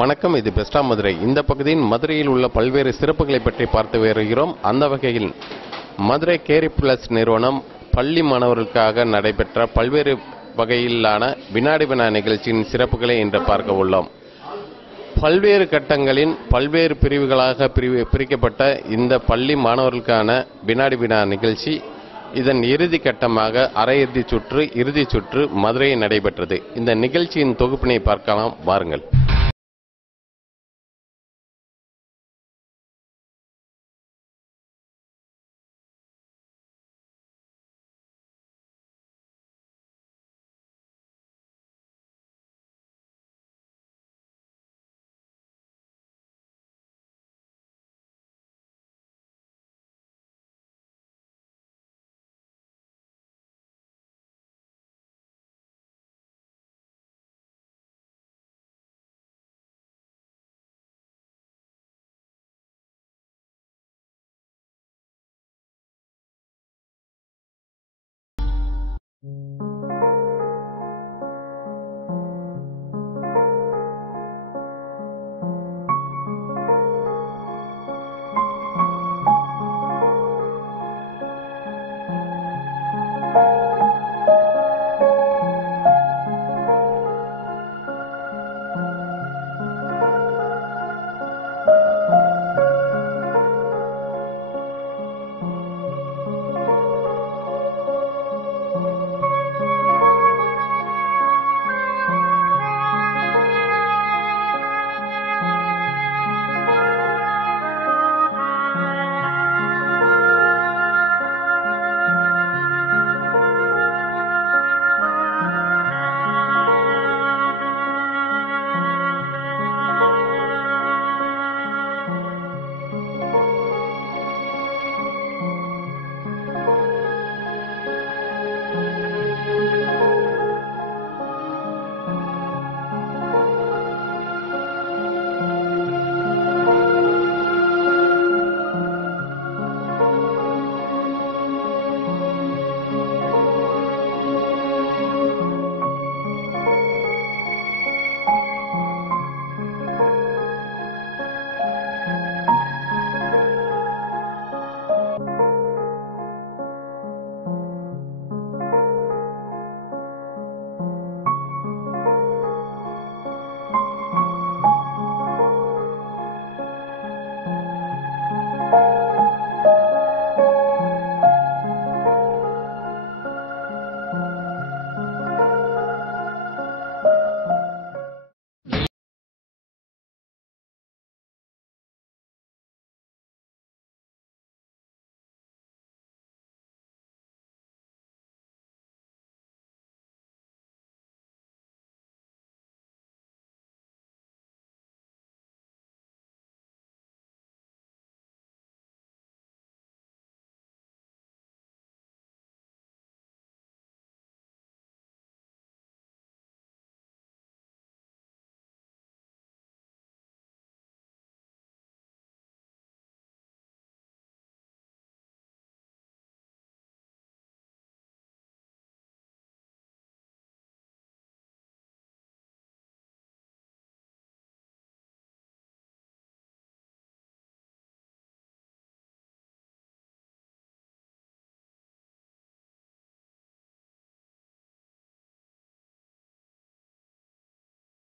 வணக்கம், இது பெஸ்டா மதுரை. இந்த பகுதியின் மதுரையில் உள்ள பல்வேறு சிறப்புகளை பற்றி பார்த்து வருகிறோம். அந்த வகையில் மதுரை கேரி பிளஸ் நிறுவனம் பள்ளி மாணவர்களுக்காக நடைபெற்ற பல்வேறு வகையிலான வினாடி வினா நிகழ்ச்சியின் சிறப்புகளை இன்று பார்க்க உள்ளோம். பல்வேறு கட்டங்களின் பல்வேறு பிரிவுகளாக பிரிக்கப்பட்ட இந்த பள்ளி மாணவர்களுக்கான வினாடி வினா நிகழ்ச்சி இதன் இறுதி கட்டமாக அரையிறுதி சுற்று, இறுதி சுற்று மதுரையில் நடைபெற்றது. இந்த நிகழ்ச்சியின் தொகுப்பினை பார்க்கலாம், வாருங்கள்.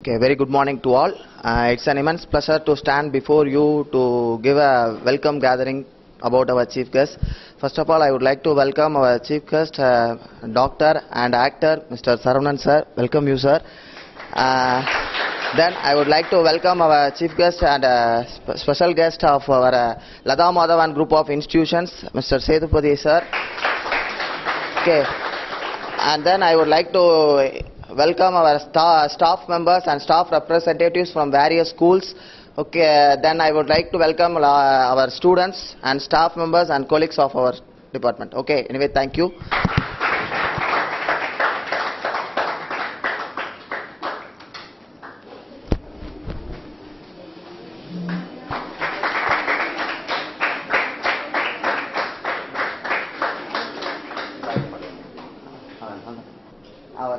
Okay, very good morning to all. It's an immense pleasure to stand before you to give a welcome gathering about our chief guest. First of all, I would like to welcome our chief guest, doctor and actor, Mr. Saravanan sir. Welcome you, sir. Then I would like to welcome our chief guest and special guest of our Lata Madhavan group of institutions, Mr. Sethupathi sir. Okay, and then I would like to welcome our staff members and staff representatives from various schools. Okay, then I would like to welcome our students and staff members and colleagues of our department. Okay, anyway, thank you. Our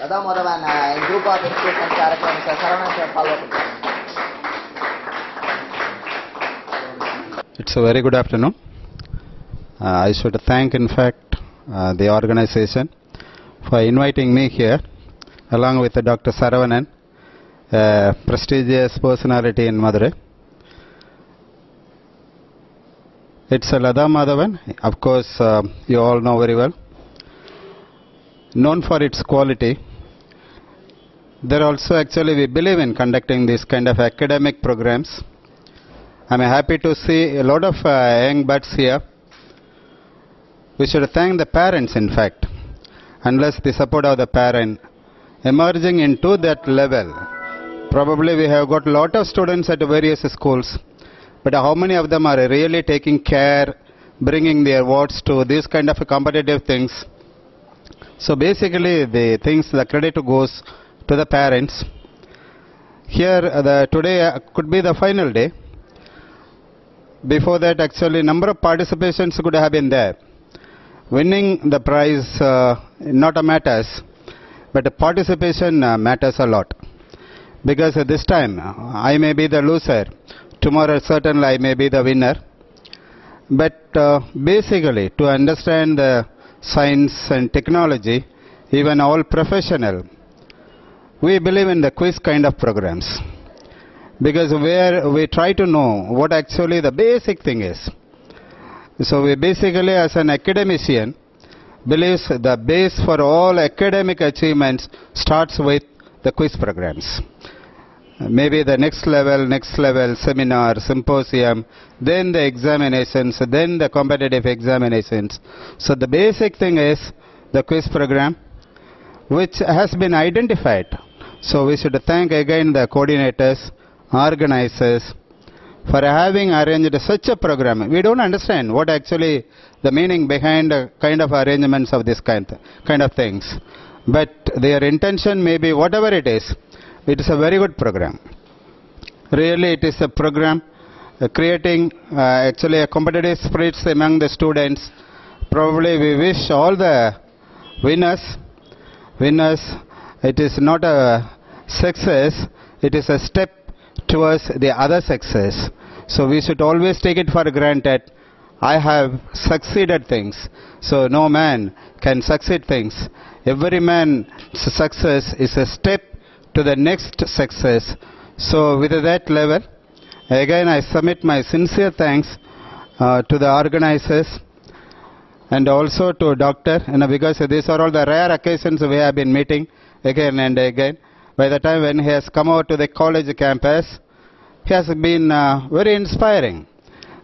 Lata Madhavan group of institutions director, Mr. Saravanan sir, follow up. It's a very good afternoon. I should thank, in fact, the organization for inviting me here, along with Dr. Saravanan, a prestigious personality in Madurai. It's Lada Madhavan, of course, you all know very well. Known for its quality. There also, actually, we believe in conducting these kind of academic programs. I'm happy to see a lot of young buds here. We should thank the parents, in fact. Unless the support of the parent, emerging into that level. Probably we have got a lot of students at various schools, but how many of them are really taking care, bringing their words to these kind of competitive things? So basically, the credit goes to the parents. Here, today could be the final day. Before that, actually, number of participations could have been there. Winning the prize not a matters, but the participation matters a lot. Because this time, I may be the loser. Tomorrow, certainly, I may be the winner. But basically, to understand the science and technology, even all professional, we believe in the quiz kind of programs. Because where we try to know what actually the basic thing is. So we basically, as an academician, believes the base for all academic achievements starts with the quiz programs. Maybe the next level, seminar, symposium, then the examinations, then the competitive examinations. So the basic thing is the quiz program, which has been identified. So we should thank again the coordinators, organizers, for having arranged such a program. We don't understand what actually the meaning behind kind of arrangements of this kind of things. But their intention may be whatever it is a very good program. Really, it is a program creating actually a competitive spirits among the students. Probably we wish all the winners, it is not a success, it is a step towards the other success. So we should always take it for granted. I have succeeded things. So no man can succeed things. Every man's success is a step to the next success. So with that level, again I submit my sincere thanks to the organizers and also to Doctor, because these are all the rare occasions we have been meeting again and again. By the time when he has come out to the college campus, he has been very inspiring.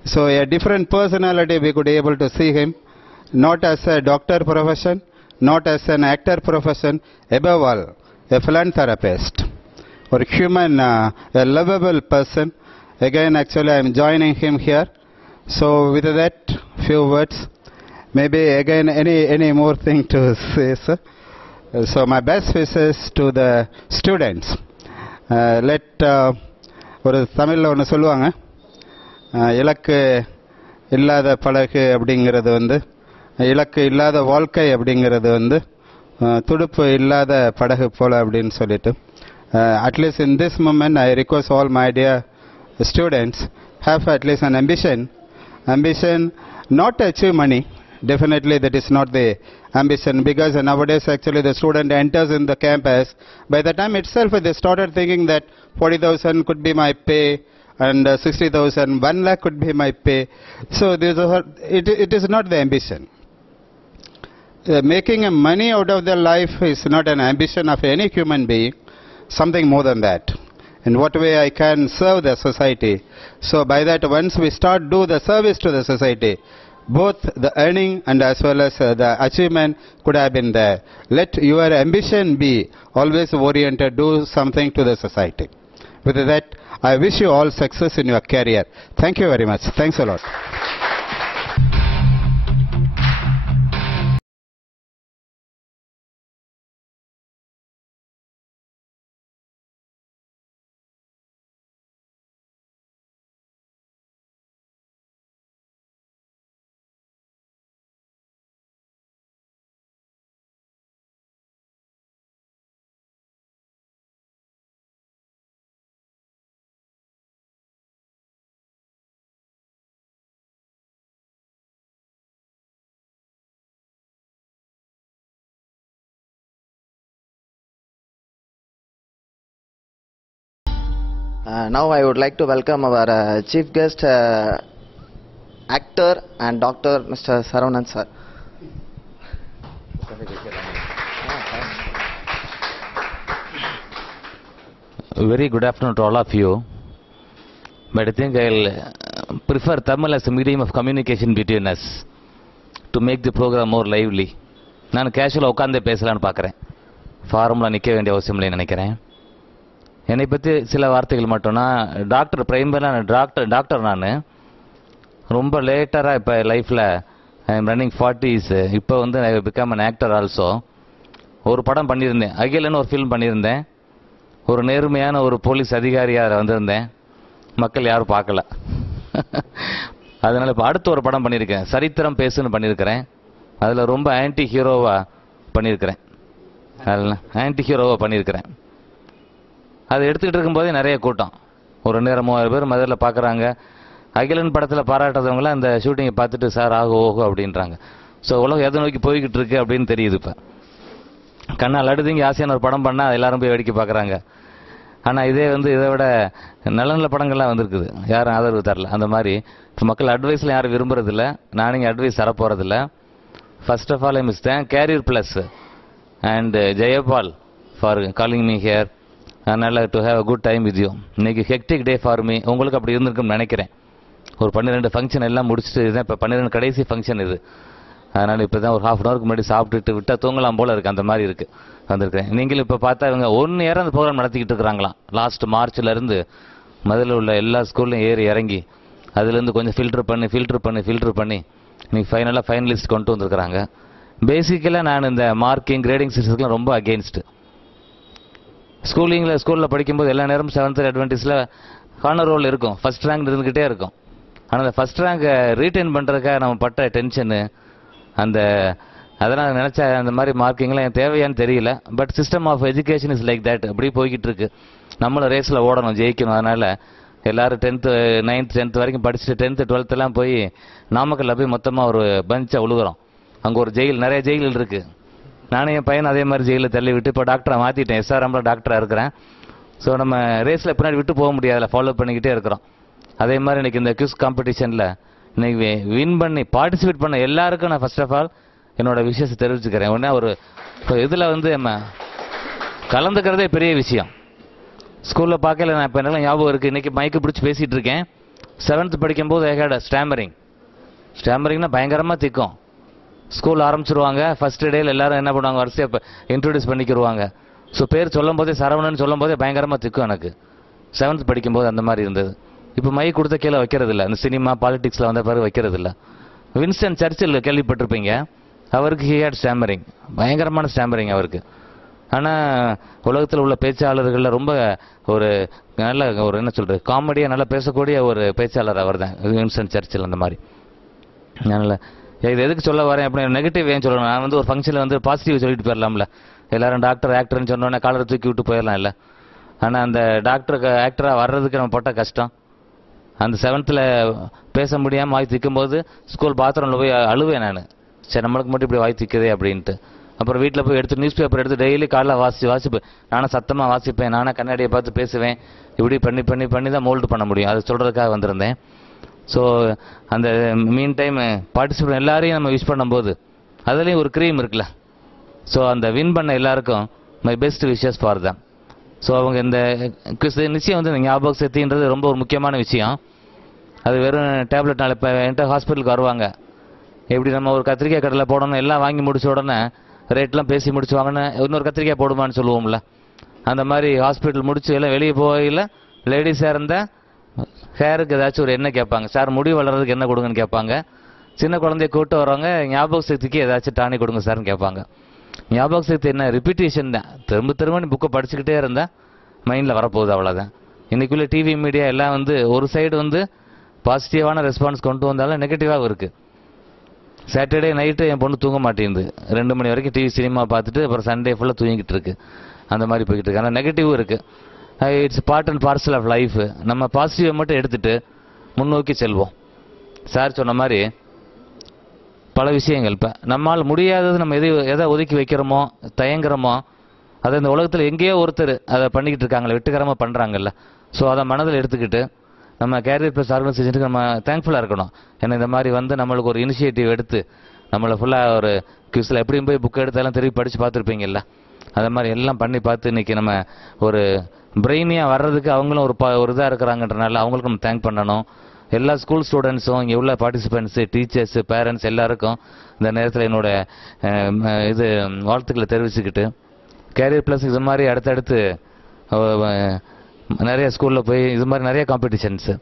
So a different personality we could be able to see him, not as a doctor profession, not as an actor profession, above all, a philanthropist or human, a lovable person. Again, actually, I am joining him here. So with that, few words. Maybe again, any more thing to say, sir? So my best wishes to the students. ஒரு தமிழில் ஒன்று சொல்லுவாங்க, இலக்கு இல்லாத படகு அப்படிங்கிறது இலக்கு இல்லாத வாழ்க்கை அப்படிங்கிறது துடுப்பு இல்லாத படகு போல அப்படின்னு சொல்லிட்டு, at least in this moment I request all my dear students have at least an ambition not to achieve money. Definitely that is not the ambition, because nowadays actually the student enters in the campus, by the time itself they started thinking that 40,000 could be my pay and 60,000, 1 lakh could be my pay. So it is not the ambition. Making money out of their life is not an ambition of any human being, something more than that. In what way I can serve the society. So by that, once we start do the service to the society, both the earning and as well as the achievement could have been there. Let your ambition be always oriented, do something to the society. With that, I wish you all success in your career. Thank you very much. Thanks a lot. Now I would like to welcome our chief guest, actor and doctor, Mr. Saravanan sir. Very good afternoon to all of you. But I think I'll prefer Tamil as a medium of communication between us to make the program more lively. நான் கேஷுவலாக உட்காந்தே பேசலான்னு பார்க்குறேன். Formula நிற்க வேண்டிய அவசியம் இல்லைன்னு நினைக்கிறேன். என்னை பற்றி சில வார்த்தைகள் மட்டும்னா, டாக்டர் பிரைமரியாக டாக்டர் நான் ரொம்ப லேட்டராக இப்போ லைஃப்பில் ஐ எம் ரன்னிங் 40s. இப்போ வந்து I become an actor also. ஒரு படம் பண்ணியிருந்தேன், அகிலன்னு ஒரு ஃபில்ம் பண்ணியிருந்தேன். ஒரு நேர்மையான ஒரு போலீஸ் அதிகாரியாக வந்திருந்தேன். மக்கள் யாரும் பார்க்கல. அதனால் இப்போ அடுத்து ஒரு படம் பண்ணியிருக்கேன், சரித்திரம் பேசுன்னு பண்ணியிருக்கிறேன். அதில் ரொம்ப ஆன்டி ஹீரோவாக பண்ணியிருக்கிறேன். அதில் ஆன்டி ஹீரோவாக பண்ணியிருக்கிறேன். அதை எடுத்துக்கிட்டு இருக்கும்போதே நிறைய கூட்டம், ஒரு நேரம் 3000 பேர் மதுரையில் பார்க்குறாங்க. அகிலன் படத்தில் பாராட்டாதவங்களாம் அந்த ஷூட்டிங்கை பார்த்துட்டு சார் ஆகோ ஓகோ அப்படின்றாங்க. ஸோ உலகம் எதை நோக்கி போய்கிட்டு இருக்கு அப்படின்னு தெரியுது. இப்போ கண்ணால் அடுதிங்க ஆசையான ஒரு படம் பண்ணால் எல்லாரும் போய் வேடிக்கை பார்க்குறாங்க. ஆனால் இதே வந்து இதை விட நல்ல நல்ல படங்கள்லாம் வந்திருக்குது, யாரும் ஆதரவு தரல. அந்த மாதிரி இப்போ மக்கள் அட்வைஸில் யாரும் விரும்புறதில்ல, நானும் இங்கே அட்வைஸ் தரப்போகிறதில்ல. First of all I Miss thank Career Plus and Jayapal for calling me here. அதனால் to have a good time with you. இன்றைக்கி ஹெக்டிக் டே ஃபார் மீ. உங்களுக்கு அப்படி இருந்திருக்குன்னு நினைக்கிறேன். ஒரு 12 ஃபங்க்ஷன் எல்லாம் முடிச்சுட்டு இதுதான் இப்போ 12 கடைசி ஃபங்க்ஷன் இது. அதனால் இப்போ தான் ஒரு ½ அன் ஹவருக்கு முன்னாடி சாப்பிட்டுட்டு விட்டால் தூங்கலாம் போல் இருக்குது, அந்த மாதிரி இருக்குது வந்திருக்கிறேன். நீங்களும் இப்போ பார்த்தா இவங்க 1 இயர் அந்த ப்ரோக்ராம் நடத்திக்கிட்டு இருக்கிறாங்களாம். லாஸ்ட் மார்ச்லேருந்து மதுரையில் உள்ள எல்லா ஸ்கூல்லையும் ஏறி இறங்கி அதுலேருந்து கொஞ்சம் ஃபில்டர் பண்ணி இன்னைக்கு ஃபைனலாக ஃபைனலிஸ்ட் கொண்டு வந்திருக்கிறாங்க. பேசிக்கலாக நான் இந்த மார்க்கிங் கிரேடிங் சிஸ்டத்துக்குலாம் ரொம்ப அகெயின்ஸ்டு. ஸ்கூலில் படிக்கும்போது எல்லா நேரமும் 7th அட்வான்டேஜில் ஹானர் ரோல் இருக்கும், ஃபர்ஸ்ட் ரேங்க் இருந்துக்கிட்டே இருக்கும். ஆனால் அந்த ஃபர்ஸ்ட் ரேங்கை ரீட்டைன் பண்ணுறதுக்காக நம்ம பட்ட டென்ஷனு, அதெல்லாம் நினச்சா அந்த மாதிரி மார்க்கிங்லாம் எனக்கு தேவையான்னு தெரியல. But system of education is like that, அப்படி போய்கிட்டு இருக்கு. நம்மளும் ரேஸில் ஓடணும், ஜெயிக்கணும். அதனால் எல்லோரும் 10th 9th 10th வரைக்கும் படிச்சுட்டு 10th 12th எல்லாம் போய் நாமக்கல்ல போய் மொத்தமாக ஒரு பஞ்சாக உழுகுறோம். அங்கே ஒரு ஜெயில், நிறைய ஜெயில்கள் இருக்குது. நானும் என் பையன் அதே மாதிரி ஜெயிலில் தள்ளி விட்டு இப்போ டாக்டரை மாற்றிட்டேன், SRMல டாக்டராக இருக்கிறேன். ஸோ நம்ம ரேஸில் பின்னாடி விட்டு போக முடியாதுல, ஃபாலோ பண்ணிக்கிட்டே இருக்கிறோம். அதே மாதிரி இன்றைக்கி இந்த குவிஸ் காம்படிஷனில் இன்றைக்கி வின் பண்ணி பார்ட்டிசிபேட் பண்ண எல்லாருக்கும் நான் ஃபர்ஸ்ட் ஆஃப் ஆல் என்னோட விஷயத்தை தெரிவிச்சுக்கிறேன். உடனே ஒரு இதில் வந்து நம்ம கலந்துக்கிறதே பெரிய விஷயம். ஸ்கூலில் பார்க்கல, நான் இப்போ என்ன ஞாபகம் இருக்குது, இன்றைக்கி மைக்கு பிடிச்சி பேசிகிட்டு இருக்கேன். 7th படிக்கும்போது ஐ ஸ்டாமரிங்னா பயங்கரமாக திக்கும். ஸ்கூல் ஆரம்பிச்சிருவாங்க, ஃபர்ஸ்ட் டேயில் எல்லாரும் என்ன பண்ணுவாங்க, வரிசையாக இப்போ இன்ட்ரடியூஸ் பண்ணிக்கிடுவாங்க. ஸோ பேர் சொல்லும் போதே சரவணன் சொல்லும் போதே பயங்கரமாக திக்கும் எனக்கு. 7th படிக்கும்போது அந்த மாதிரி இருந்தது. இப்போ மைக் கொடுத்த கீழே வைக்கிறதில்ல, அந்த சினிமா பாலிடிக்ஸில் வந்த பிறகு வைக்கிறதில்ல. வின்ஸ்டன் சர்ச்சில் கேள்விப்பட்டிருப்பீங்க, அவருக்கு ஹியர் ஸ்டாமரிங், பயங்கரமான ஸ்டாமரிங் அவருக்கு. ஆனால் உலகத்தில் உள்ள பேச்சாளர்களில் ரொம்ப ஒரு நல்ல ஒரு என்ன சொல்கிறது, காமெடியாக நல்லா பேசக்கூடிய ஒரு பேச்சாளர் அவர் தான், வின்ஸ்டன் சர்ச்சில். அந்த மாதிரி அதனால் இது எதுக்கு சொல்ல வரேன் அப்படின்னு நெகட்டிவ் ஏன் சொல்லணும். நான் வந்து ஒரு ஃபங்க்ஷனில் வந்து பாசிட்டிவ் சொல்லிட்டு போயிடலாம்ல. எல்லாரும் டாக்டர் ஆக்டர்னு சொன்னோன்னே காலரை தூக்கி விட்டு போயிடலாம் இல்லை. ஆனால் அந்த டாக்டருக்கு ஆக்டராக வர்றதுக்கு நம்ம பட்ட கஷ்டம், அந்த 7th பேச முடியாமல் வாய் திக்கும்போது ஸ்கூல் பாத்ரூமில் போய் அழுவேன் நான். சரி, நம்மளுக்கு மட்டும் இப்படி வாய் திக்குதே அப்படின்ட்டு. அப்புறம் வீட்டில் போய் எடுத்து நியூஸ் பேப்பர் எடுத்து டெய்லி காலைல வாசிப்பேன். நானும் சத்தமாக வாசிப்பேன், நானும் கண்ணாடியை பார்த்து பேசுவேன். இப்படி பண்ணி தான் மோல்டு பண்ண முடியும். அது சொல்கிறதுக்காக வந்திருந்தேன். ஸோ அந்த மீன் டைம் பார்ட்டிசிபேட் எல்லாரையும் நம்ம விஷ் பண்ணும்போது அதுலேயும் ஒரு க்ரீம் இருக்குல்ல. ஸோ அந்த வின் பண்ண எல்லாருக்கும் my best wishes for them. So அவங்க இந்த நிச்சயம் வந்து ஞாபக சக்தின்றது ரொம்ப ஒரு முக்கியமான விஷயம். அது வெறும் டேப்லெட்னால இப்போ என்கிட்ட ஹாஸ்பிட்டலுக்கு வருவாங்க, எப்படி நம்ம ஒரு கத்திரிக்காய் கடையில் போடணும், எல்லாம் வாங்கி முடிச்ச உடனே ரேட்லாம் பேசி முடிச்சுவாங்கன்னு இன்னொரு கத்திரிக்காய் போடுமான்னு சொல்லுவோம்ல. அந்த மாதிரி ஹாஸ்பிட்டல் முடிச்சு எல்லாம் வெளியே போகையில் லேடிஸாக இருந்தால் ஹேருக்கு ஏதாச்சும் ஒரு எண்ணெய் கேட்பாங்க, சார் முடி வளர்றதுக்கு என்ன கொடுங்கன்னு கேட்பாங்க. சின்ன குழந்தைய கூட்டு வரவங்க ஞாபக சக்திக்கு ஏதாச்சும் டானி கொடுங்க சார்னு கேட்பாங்க. ஞாபக சக்தி என்ன, ரிப்பீட்டேஷன் தான். திரும்ப நீ புக்கை படிச்சுக்கிட்டே இருந்தால் மைண்டில் வரப்போகுது, அவ்வளோதான். இன்றைக்குள்ள டிவி மீடியா எல்லாம் வந்து ஒரு சைடு வந்து பாசிட்டிவான ரெஸ்பான்ஸ் கொண்டு வந்தாலும் நெகட்டிவாகவும் இருக்குது. சாட்டர்டே நைட்டு என் பொண்ணு தூங்க மாட்டேங்குது, 2 மணி வரைக்கும் டிவி சினிமா பார்த்துட்டு அப்புறம் சண்டே ஃபுல்லாக தூங்கிக்கிட்டு இருக்கு. அந்த மாதிரி போய்கிட்டு இருக்கு. ஆனால் நெகட்டிவும் இருக்குது. It's part and parcel of life. நம்ம பாசிட்டிவை மட்டும் எடுத்துகிட்டு முன்னோக்கி செல்வோம். சார் சொன்ன மாதிரி பல விஷயங்கள் இப்போ நம்மால் முடியாதது நம்ம எதை ஒதுக்கி வைக்கிறோமோ தயங்குறோமோ அதை இந்த உலகத்தில் எங்கேயோ ஒருத்தர் அதை பண்ணிக்கிட்டு இருக்காங்களே, வெட்டுக்கரமாக பண்ணுறாங்கல்ல. ஸோ அதை மனதில் எடுத்துக்கிட்டு நம்ம கேரியர் ப்ளஸ் ஆர்கனைசேஷனுக்கு நம்ம தேங்க்ஃபுல்லாக இருக்கணும். ஏன்னா இந்த மாதிரி வந்து நம்மளுக்கு ஒரு இனிஷியேட்டிவ் எடுத்து நம்மளை ஃபுல்லாக ஒரு கியூஸில் எப்படியும் போய் புக் எடுத்தாலும் திருப்பி படித்து பார்த்துருப்பீங்கல்ல, அதை மாதிரி எல்லாம் பண்ணி பார்த்து இன்றைக்கி நம்ம ஒரு பிரெயினியாக வர்றதுக்கு அவங்களும் ஒரு இதாக இருக்கிறாங்கன்றனால அவங்களுக்கு நம்ம தேங்க் பண்ணணும். எல்லா ஸ்கூல் ஸ்டூடெண்ட்ஸும் இங்கே உள்ள பார்ட்டிசிபெண்ட்ஸு, டீச்சர்ஸு, பேரண்ட்ஸ் எல்லாருக்கும் இந்த நேரத்தில் என்னோட வாழ்த்துக்களை தெரிவிச்சுக்கிட்டு, கேரியர் ப்ளஸ் இது மாதிரி அடுத்தடுத்து நிறைய ஸ்கூலில் போய் இது மாதிரி நிறைய காம்படிஷன்ஸு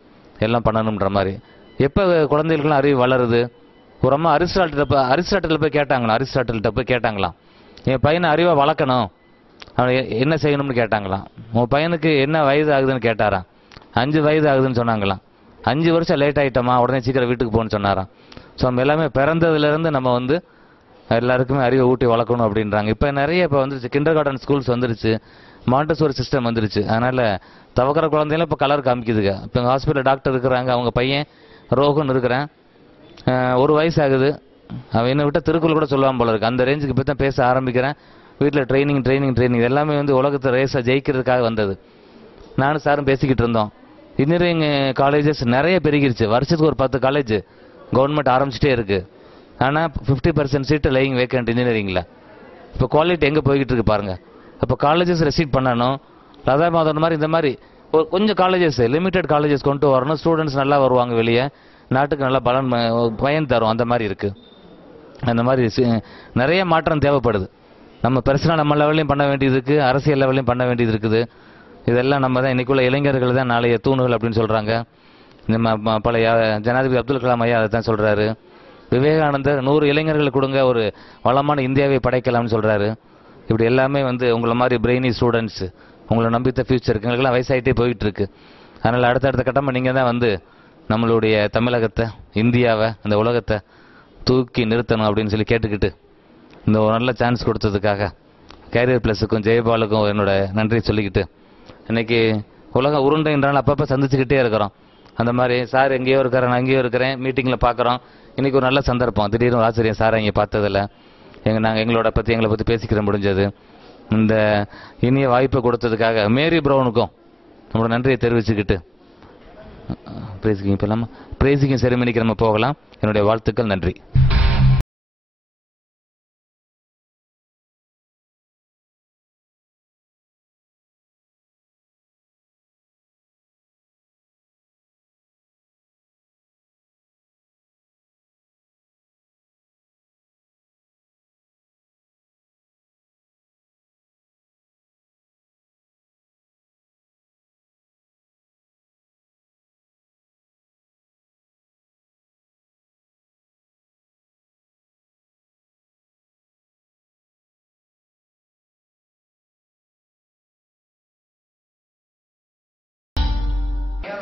எல்லாம் பண்ணணுன்ற மாதிரி. எப்போ குழந்தைகளுக்குலாம் அறிவு வளருது? ஒரு அம்மா அரிஸ்டாட்டில் போய் கேட்டாங்களாம், என் பையனை அறிவை வளர்க்கணும், அவன் என்ன செய்யணும்னு கேட்டாங்களாம். உன் பையனுக்கு என்ன வயது ஆகுதுன்னு கேட்டாராம். 5 வயது ஆகுதுன்னு சொன்னாங்களாம். 5 வருஷம் லேட் ஆகிட்டோமா, உடனே சீக்கிரம் வீட்டுக்கு போகணுன்னு சொன்னாராம். ஸோ நம்ம எல்லாமே பிறந்ததுலேருந்து நம்ம வந்து எல்லாருக்குமே அறிவை ஊட்டி வளர்க்கணும் அப்படின்றாங்க. இப்போ வந்துருச்சு, கிண்டர் கார்டன் ஸ்கூல்ஸ் வந்துருச்சு, மாண்டசோரி சிஸ்டம் வந்துருச்சு. அதனால் தவக்கிற குழந்தைகளும் இப்போ கலர் காமிக்குதுங்க. இப்போ எங்கள் ஹாஸ்பிட்டல் டாக்டர் இருக்கிறாங்க, அவங்க பையன் ரோகன் இருக்கிறேன், 1 வயசு ஆகுது, அவன் என்னை விட்ட திருக்குறள் கூட சொல்லுவான் போல இருக்கு. அந்த ரேஞ்சுக்கு இப்போ தான் பேச ஆரம்பிக்கிறேன். வீட்டில் ட்ரைனிங் எல்லாமே வந்து உலகத்தை ரேஸை ஜெயிக்கிறதுக்காக வந்தது. நானும் சாரும் பேசிக்கிட்டு இருந்தோம். இன்ஜினியரிங் காலேஜஸ் நிறைய பெருகிருச்சு. வருஷத்துக்கு ஒரு 10 காலேஜ் கவர்மெண்ட் ஆரம்பிச்சிட்டே இருக்குது. ஆனால் 50% சீட்டு லையிங் வேக்கண்ட் இன்ஜினியரிங்கில். இப்போ குவாலிட்டி எங்கே போய்கிட்டு இருக்கு பாருங்கள். அப்போ காலேஜஸ் ரெசீட் பண்ணணும். லதா மாதவன் மாதிரி இந்த மாதிரி ஒரு கொஞ்சம் காலேஜஸ், லிமிடெட் காலேஜஸ் கொண்டு வரணும். ஸ்டூடெண்ட்ஸ் நல்லா வருவாங்க வெளியே, நாட்டுக்கு நல்லா பயன் தரும். அந்த மாதிரி இருக்குது. அந்த மாதிரி நிறைய மாற்றம் தேவைப்படுது. நம்ம பர்சனல் நம்ம லெவல்லையும் பண்ண வேண்டியது இருக்குது, அரசியல் லெவல்லையும் பண்ண வேண்டியது இருக்குது. இதெல்லாம் நம்ம தான் இன்றைக்குள்ள இளைஞர்கள் தான் நாளைய தூணுகள் அப்படின்னு சொல்கிறாங்க. நம்ம பழைய ஜனாதிபதி அப்துல் கலாம் ஐயா அதை தான் சொல்கிறாரு. விவேகானந்தர் 100 இளைஞர்கள் கொடுங்க, ஒரு வளமான இந்தியாவை படைக்கலாம்னு சொல்கிறாரு. இப்படி எல்லாமே வந்து உங்களை மாதிரி பிரெயினி ஸ்டூடெண்ட்ஸ், உங்களை நம்பித்த ஃபியூச்சருக்கு எங்களுக்கெல்லாம் வயசாகிட்டே போயிட்டு இருக்கு. அதனால் அடுத்தடுத்த கட்டமாக நீங்கள் தான் வந்து நம்மளுடைய தமிழகத்தை, இந்தியாவை, அந்த உலகத்தை தூக்கி நிறுத்தணும் அப்படின்னு சொல்லி கேட்டுக்கிட்டு, இந்த ஒரு நல்ல சான்ஸ் கொடுத்ததுக்காக கேரியர் ப்ளஸுக்கும் ஜெயபாலுக்கும் என்னோட நன்றி சொல்லிக்கிட்டு, இன்னைக்கு உலகம் உருண்டைன்றாலும் அப்பப்போ சந்திச்சுக்கிட்டே இருக்கிறோம். அந்த மாதிரி சார் எங்கேயோ இருக்கிறேன், நான் எங்கேயோ இருக்கிறேன், மீட்டிங்கில் பார்க்குறோம். இன்றைக்கி ஒரு நல்ல சந்தர்ப்பம். திடீர்னு ஒரு ஆசிரியர் சாரை இங்கே பார்த்ததில்ல, நாங்கள் எங்களை பற்றி பேசிக்கிற முடிஞ்சது. இந்த இனிய வாய்ப்பை கொடுத்ததுக்காக மேரி ப்ரௌனுக்கும் நம்மளோட நன்றியை தெரிவிச்சுக்கிட்டு பிரேசிங் செரிமனிக்கு நம்ம போகலாம். என்னுடைய வாழ்த்துக்கள், நன்றி.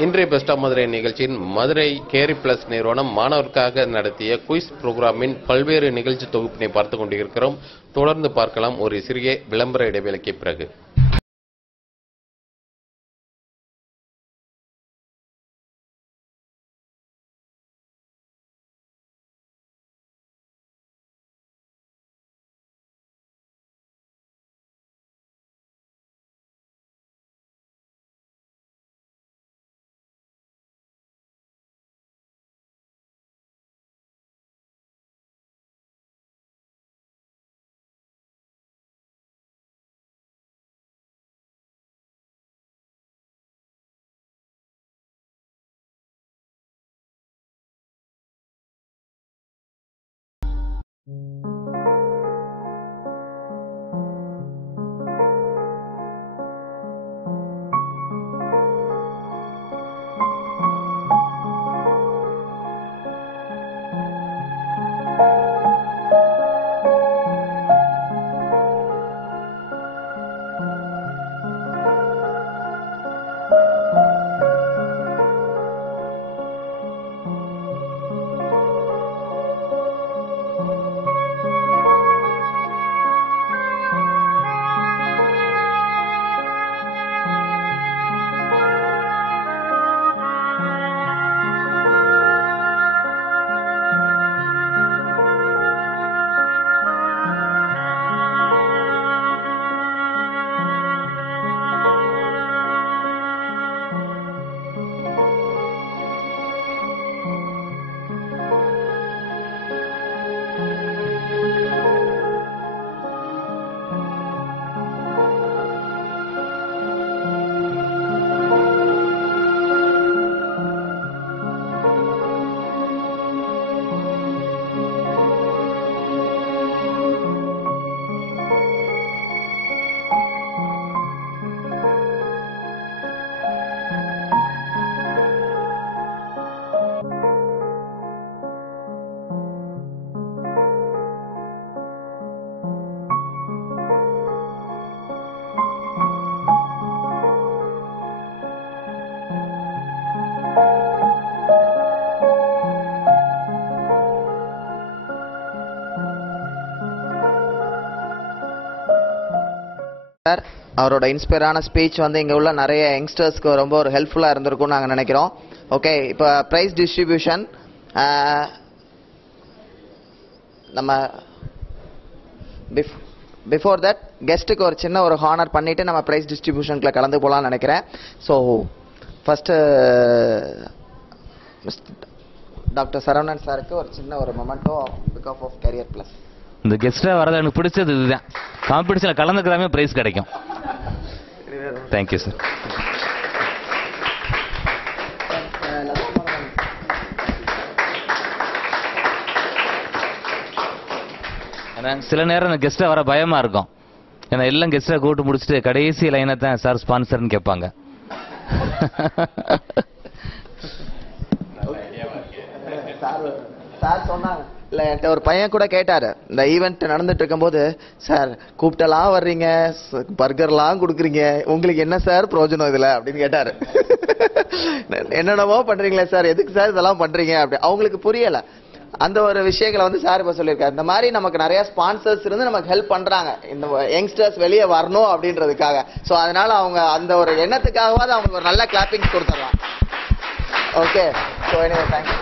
இன்றைய பெஸ்ட் ஆஃப் மதுரை நிகழ்ச்சியின் மதுரை கேரி பிளஸ் நிறுவனம் மாணவருக்காக நடத்திய குயிஸ் புரோகிராமின் பல்வேறு நிகழ்ச்சி தொகுப்பினை பார்த்துக் கொண்டிருக்கிறோம். தொடர்ந்து பார்க்கலாம் ஒரு சிறிய விளம்பர இடைவேளைக்கு பிறகு. சார். அவரோட இன்ஸ்பயரான ஸ்பீச் வந்து இங்கே உள்ள நிறைய யங்ஸ்டர்ஸ்க்கு ரொம்ப ஒரு ஹெல்ப்ஃபுல்லாக இருந்திருக்கும்னு நாங்கள் நினைக்கிறோம். ஓகே, இப்போ ப்ரைஸ் டிஸ்ட்ரிபியூஷன் நம்ம பிஃபோர் தட் கெஸ்ட்டுக்கு ஒரு சின்ன ஒரு ஹானர் பண்ணிவிட்டு நம்ம ப்ரைஸ் டிஸ்ட்ரிபியூஷனுக்குள்ள கலந்து போகலான்னு நினைக்கிறேன். ஸோ ஃபஸ்ட்டு டாக்டர் சரவணன் சாருக்கு ஒரு சின்ன ஒரு memento because of career plus. இந்த கெஸ்ட்டாக வரது எனக்கு பிடிச்சது இதுதான். காம்படிஷனில் கலந்துக்கிறாமே ப்ரைஸ் கிடைக்கும். Thank you sir. ஏன்னா சில நேரம் இந்த கெஸ்ட்டாக வர பயமாக இருக்கும். ஏன்னா எல்லாம் கெஸ்ட்டாக கூப்பிட்டு முடிச்சுட்டு கடைசி லைனை தான் சார் ஸ்பான்சர்னு கேட்பாங்க. சார் சொன்னாங்க இல்லை, என்கிட்ட ஒரு பையன் கூட கேட்டார் இந்த ஈவெண்ட் நடந்துட்டு இருக்கும்போது, சார் கூப்பிட்டெல்லாம் வர்றீங்க, பர்கர்லாம் கொடுக்குறீங்க, உங்களுக்கு என்ன சார் பிரயோஜனம் இதில் அப்படின்னு கேட்டார். என்னென்னவோ பண்ணுறீங்களே சார், எதுக்கு சார் இதெல்லாம் பண்ணுறீங்க அப்படி. அவங்களுக்கு புரியலை அந்த ஒரு விஷயங்களை வந்து சார் இப்போ சொல்லியிருக்காரு. இந்த மாதிரி நமக்கு நிறைய ஸ்பான்சர்ஸ் இருந்து நமக்கு ஹெல்ப் பண்ணுறாங்க இந்த யங்ஸ்டர்ஸ் வெளியே வரணும் அப்படின்றதுக்காக. ஸோ அதனால அவங்க அந்த ஒரு எண்ணத்துக்காகவாது அவங்களுக்கு ஒரு நல்ல கிளாப்பிங்ஸ் கொடுத்துடலாம். Okay, so anyway thank you.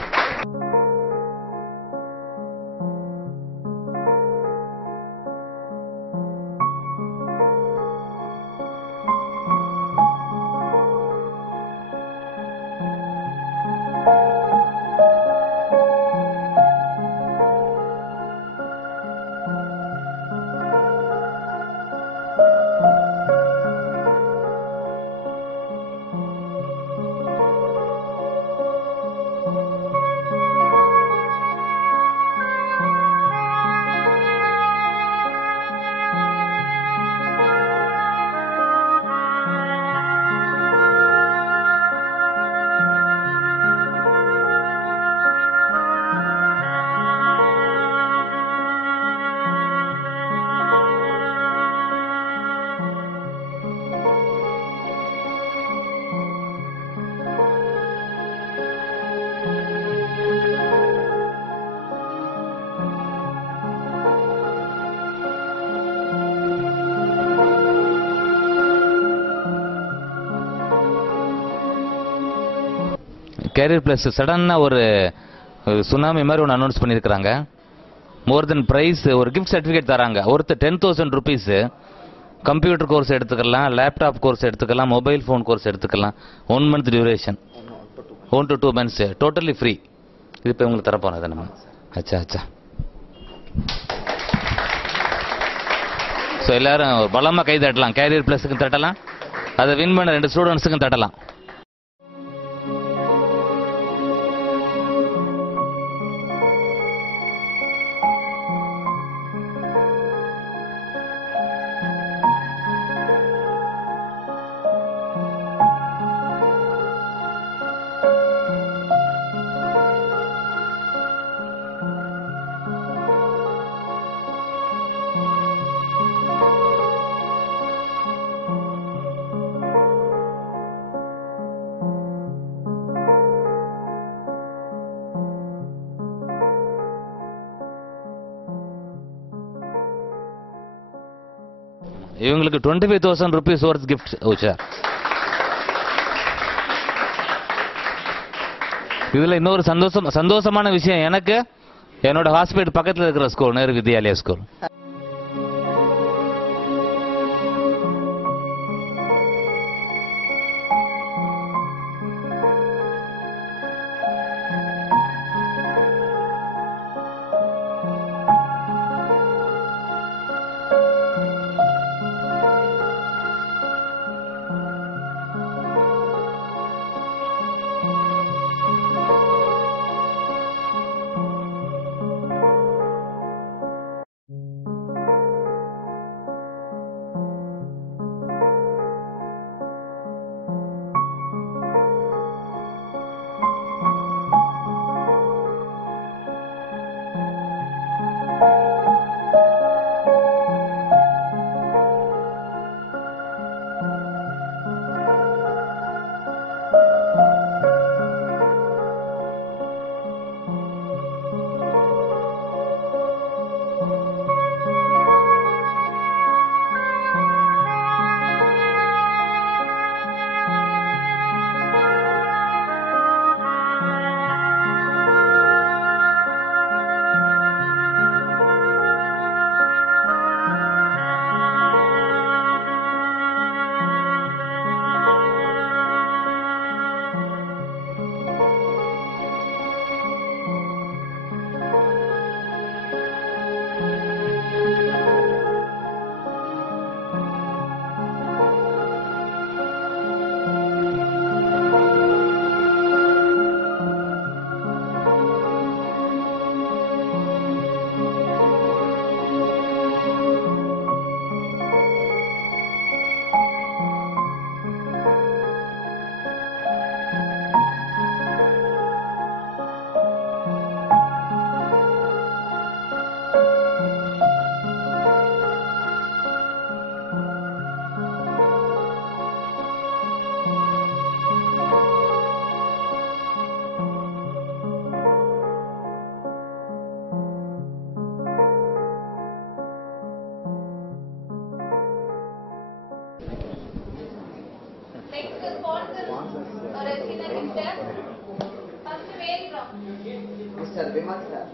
Career plus சடனாக ஒரு சுனாமி மாதிரி ஒன்று அனௌன்ஸ் பண்ணியிருக்கிறாங்க. மோர் தென் ப்ரைஸ் ஒரு கிஃப்ட் சர்டிஃபிகேட் தராங்க. ஒருத்தர் 10,000 ருபீஸு கம்ப்யூட்டர் கோர்ஸ் எடுத்துக்கலாம், லேப்டாப் கோர்ஸ் எடுத்துக்கலாம், மொபைல் ஃபோன் கோர்ஸ் எடுத்துக்கலாம். 1 month duration, 1 to 2 months totally free. இது இப்போ உங்களுக்கு தரப்போனது நம்ம. அச்சா. ஸோ எல்லாரும் பலமாக கை தட்டலாம். கேரியர் பிளஸுக்கும் தட்டலாம், அதை வின் பண்ண 2 ஸ்டூடெண்ட்ஸுக்கும் தட்டலாம். இவங்களுக்கு 25,000 ருபீஸ் ஒர்த் கிஃப்ட் வச்சார். இதுல இன்னொரு சந்தோஷமான விஷயம், எனக்கு என்னோட ஹாஸ்பிட்டல் பக்கத்தில் இருக்கிற school Nehru Vidyalaya school. Next sponsor ஒரு சின்ன gift. First Mary from Mr. Vimal sir.